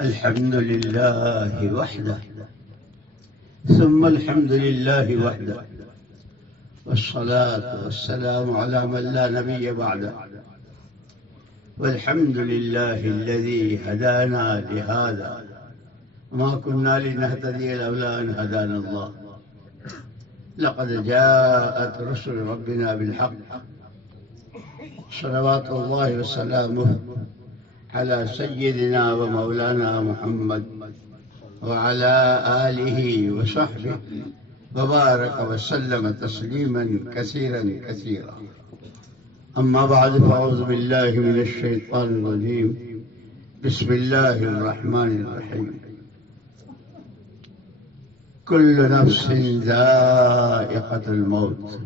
الحمد لله وحده ثم الحمد لله وحده والصلاة والسلام على من لا نبي بعده والحمد لله الذي هدانا لهذا ما كنا لنهتدي لولا أن هدانا الله لقد جاءت رسل ربنا بالحق صلوات الله وسلامه على سيدنا ومولانا محمد وعلى آله وصحبه وبارك وسلم تسليما كثيرا كثيرا. أما بعد فأعوذ بالله من الشيطان الرجيم. بسم الله الرحمن الرحيم. كل نفس ذائقة الموت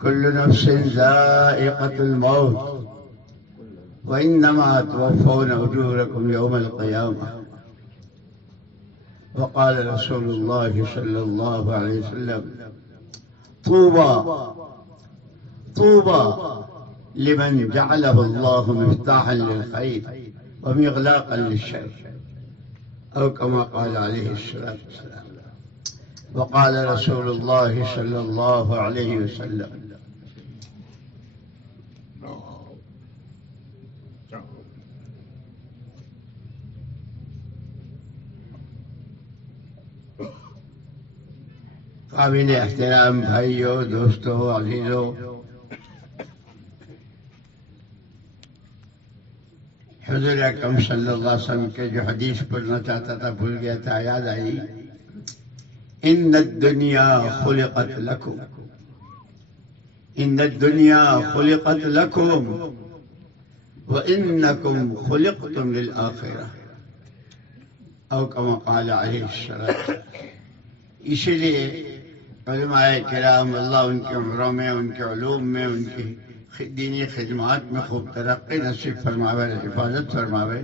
كل نفس ذائقة الموت وإنما توفون أجوركم يوم القيامة. وقال رسول الله صلى الله عليه وسلم طوبى لمن جعله الله مفتاحا للخير ومغلاقا للشر أو كما قال عليه الصلاة والسلام. وقال رسول الله صلى الله عليه وسلم قابل احترام بھائیوں، دوستوں، عزیزوں، حضور اکرم صلی اللہ علیہ وسلم کے جو حدیث پڑھنا چاہتا تھا بھول گیا تھا، یاد آئی. ان الدنیا خلقت لکم ان الدنیا خلقت لکم وانکم خلقتم للآخرہ او کما قال علیہ الصلوۃ. اسی لیے علماء کرام اللہ ان کی عمروں میں، ان کے علوم میں، ان کی دینی خدمات میں خوب ترقی نصیب فرماوے، حفاظت فرماوے.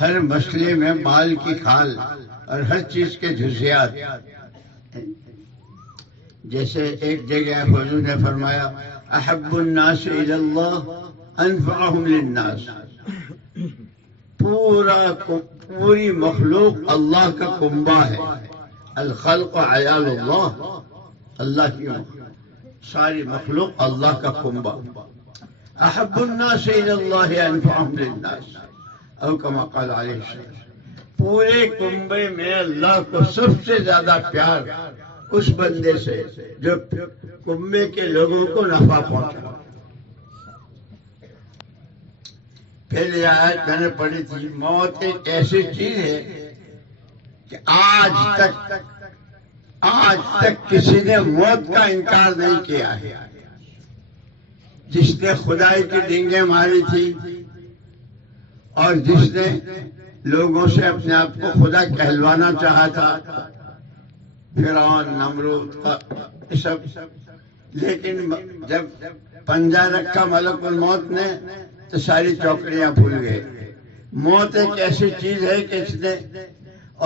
ہر مسئلے میں بال کی کھال اور ہر چیز کے جزیات. جیسے ایک جگہ حضور نے فرمایا احب الناس الی اللہ انفعهم للناس. پوری مخلوق اللہ کا کنبہ ہے. الخلق عیال اللہ، اللہ کی ساری مخلوق اللہ کا کنبہ. احب الناس الی اللہ انفعهم للناس او کما قال علیہ السلام. پورے کنبے میں اللہ کو سب سے زیادہ پیار اس بندے سے جو کنبے کے لوگوں کو نفع پہنچا. پھر یہ آیت میں نے پڑھی تھی، موت ایک ایسی چیز ہے کہ آج تک کسی نے موت کا انکار نہیں کیا ہے. جس نے خدائی کی ڈینگیں ماری تھی اور جس نے لوگوں سے اپنے آپ کو خدا کہلوانا چاہا تھا، فرعون، نمرود، سب، لیکن جب پنجہ رکھا ملک الموت نے تو ساری چوکڑیاں بھول گئے. موت ایک ایسی چیز ہے کہ اس نے،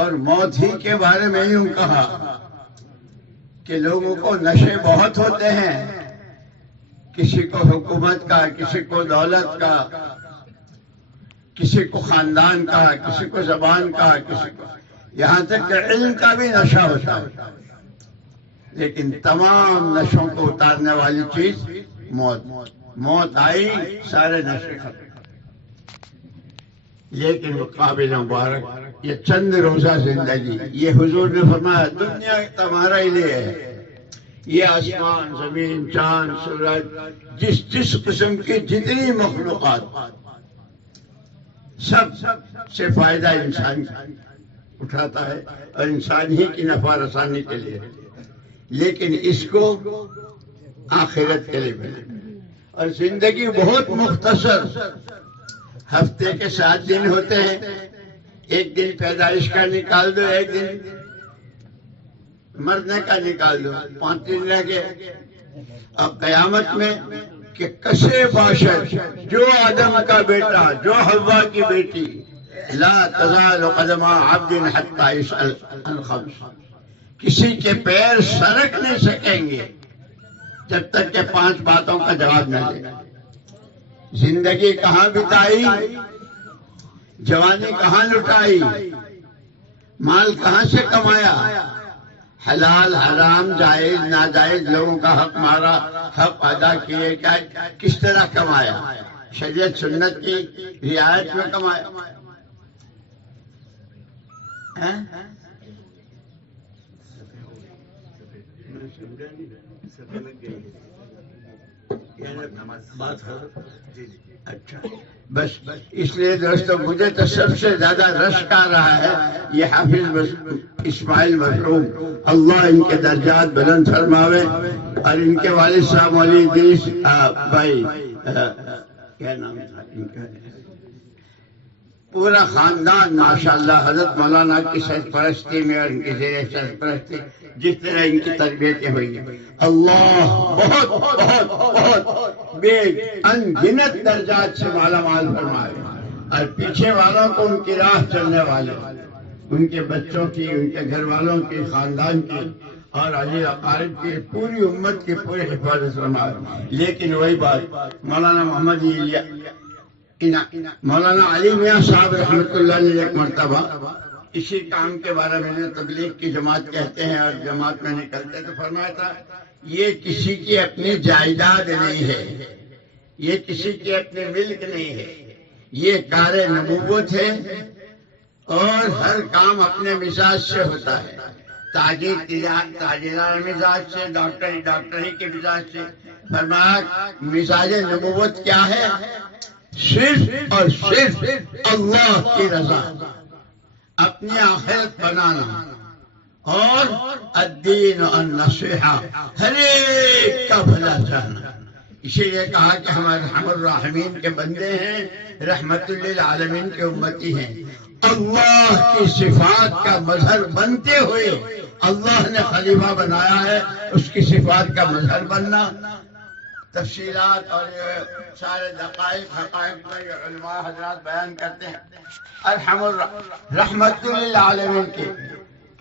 اور موت ہی کے بارے میں یوں کہا کہ لوگوں کو نشے بہت ہوتے ہیں، کسی کو حکومت کا، کسی کو دولت کا، کسی کو خاندان کا، کسی کو زبان کا، کسی کو یہاں تک کہ علم کا بھی نشہ ہوتا ہے. لیکن تمام نشوں کو اتارنے والی چیز موت آئی، سارے نشے ختم. لیکن وہ قابل مبارک یہ چند روزہ زندگی، یہ حضور نے فرمایا دنیا تمہارا ہی لیے ہے. یہ آسمان، زمین، چاند، سورج، جس قسم کی جتنی مخلوقات، سب سے فائدہ انسان اٹھاتا ہے اور انسان ہی کی نفع رسانی کے لیے. لیکن اس کو آخرت کے لیے ملے. اور زندگی بہت مختصر، ہفتے کے 7 دن ہوتے ہیں. ایک دن پیدائش کا نکال دو، ایک دن مرنے کا نکال دو، 5 دن رہ گئے. اب قیامت میں کہ کسے باشد، جو آدم کا بیٹا، جو حوا کی بیٹی، لا تزال قدم عبد حتی یسأل عن خمس. کسی کے پیر سرک نہیں سکیں گے جب تک کہ 5 باتوں کا جواب نہ دے. زندگی کہاں بتائی؟ جوانی کہاں لٹائی، مال کہاں سے کمایا، حلال حرام جائز ناجائز لوگوں کا حق مارا، حق ادا کیے، کس طرح کمایا، شریعت سنت کی رعایت میں کمایا. اچھا بس اس لیے دوستوں مجھے تو سب سے زیادہ رشک آ رہا ہے یہ حافظ اسماعیل مرحوم، اللہ ان کے درجات بلند فرماوے، اور ان کے والد صاحب مولوی ادریس بھائی کیا نام تھا ان کا، پورا خاندان ماشاءاللہ حضرت مولانا کی سرپرستی میں اور ان کی زیر سرپرستی جس طرح ان کی تربیتیں ہوئی ہیں، اللہ بہت بہت بہت بے انگنت درجات سے مالا مال فرمائے، اور پیچھے والوں کو ان کی راہ چلنے والے، ان کے بچوں کی، ان کے گھر والوں کی، خاندان کی اور علی اقارب کی، پوری امت کی پوری حفاظت فرمائے. لیکن وہی بات مولانا محمد مولانا علی میاں صاحب رحمۃ اللہ نے ایک مرتبہ اسی کام کے بارے میں تبلیغ کی جماعت کہتے ہیں اور جماعت میں نکلتے تو فرمایا تھا یہ کسی کی اپنی جائیداد نہیں ہے، یہ کسی کی اپنے ملک نہیں ہے، یہ کار نبوت ہے اور ہر کام اپنے مزاج سے ہوتا ہے، تاجرانہ مزاج سے، ڈاکٹری کے مزاج سے. فرمایا مزاج نبوت کیا ہے؟ صرف اور صرف اللہ کی رضا، اپنی آخرت بنانا اور الدین النصیحہ، ہر ایک کا بھلا چاہنا. اسی لیے کہا کہ ہم ارحم الراحمین کے بندے ہیں، رحمت للعالمین کے امتی ہیں. اللہ کی صفات کا مظہر بنتے ہوئے اللہ نے خلیفہ بنایا ہے، اس کی صفات کا مظہر بننا. تفصیلات اور سارے دقائق حقائق میں علماء حضرات بیان کرتے ہیں. ارحم رحمت للعالمین کے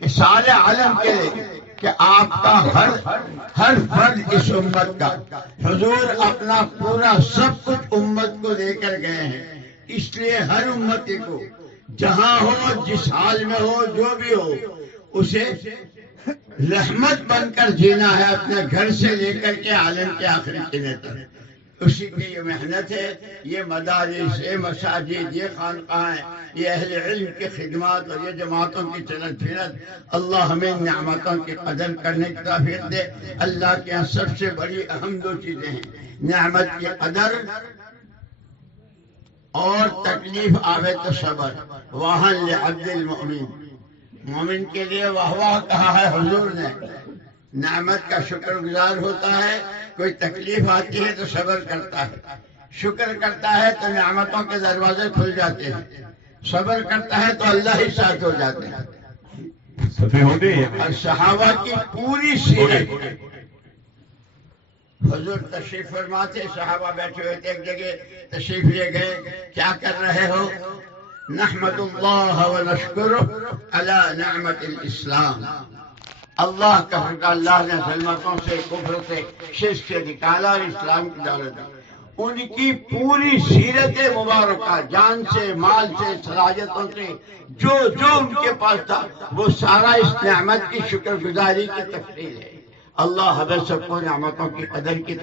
کہ سارے عالم کے لیے کہ آپ کا ہر فرد اس امت کا، حضور اپنا پورا سب کچھ امت کو دے کر گئے ہیں. اس لیے ہر امتی کو جہاں ہو، جس حال میں ہو، جو بھی ہو، اسے رحمت بن کر جینا ہے، اپنے گھر سے لے کر کے عالم کے آخری دن تک. اسی کی یہ محنت ہے، یہ مدارس، یہ مساجد، یہ خانقاہیں، یہ اہل علم کی خدمات اور یہ جماعتوں کی چلت پھرت. اللہ ہمیں نعمتوں کی قدر کرنے کی توفیق دے. اللہ کے یہاں سب سے بڑی اہم دو چیزیں ہیں، نعمت کی قدر اور تکلیف آوے تو صبر. واہن لعبد المؤمن، مومن کے لیے واہ واہ کہا ہے حضور نے. نعمت کا شکر گزار ہوتا ہے، کوئی تکلیف آتی ہے تو صبر کرتا ہے، شکر کرتا ہے تو نعمتوں کے دروازے کھل جاتے ہیں، صبر کرتا ہے تو اللہ ہی ساتھ ہو جاتے ہیں. اور صحابہ کی پوری سیرت، حضور تشریف فرما تھے، صحابہ بیٹھے ہوئے تھے ایک جگہ، تشریف لے گئے. کیا کر رہے ہو؟ نحمد اللہ ونشکرہ علی نعمت الاسلام. اللہ کا حکم، اللہ نے ظلمتوں سے، کفر سے، شرک سے نکالا اور اسلام کی دولت دی. ان کی پوری سیرت مبارکہ، جان سے، مال سے، صلاحیتوں سے، جو ان کے پاس تھا وہ سارا اس نعمت کی شکر گزاری کی تفصیل ہے. اللہ ہمیں سب کو نعمتوں کی قدر کی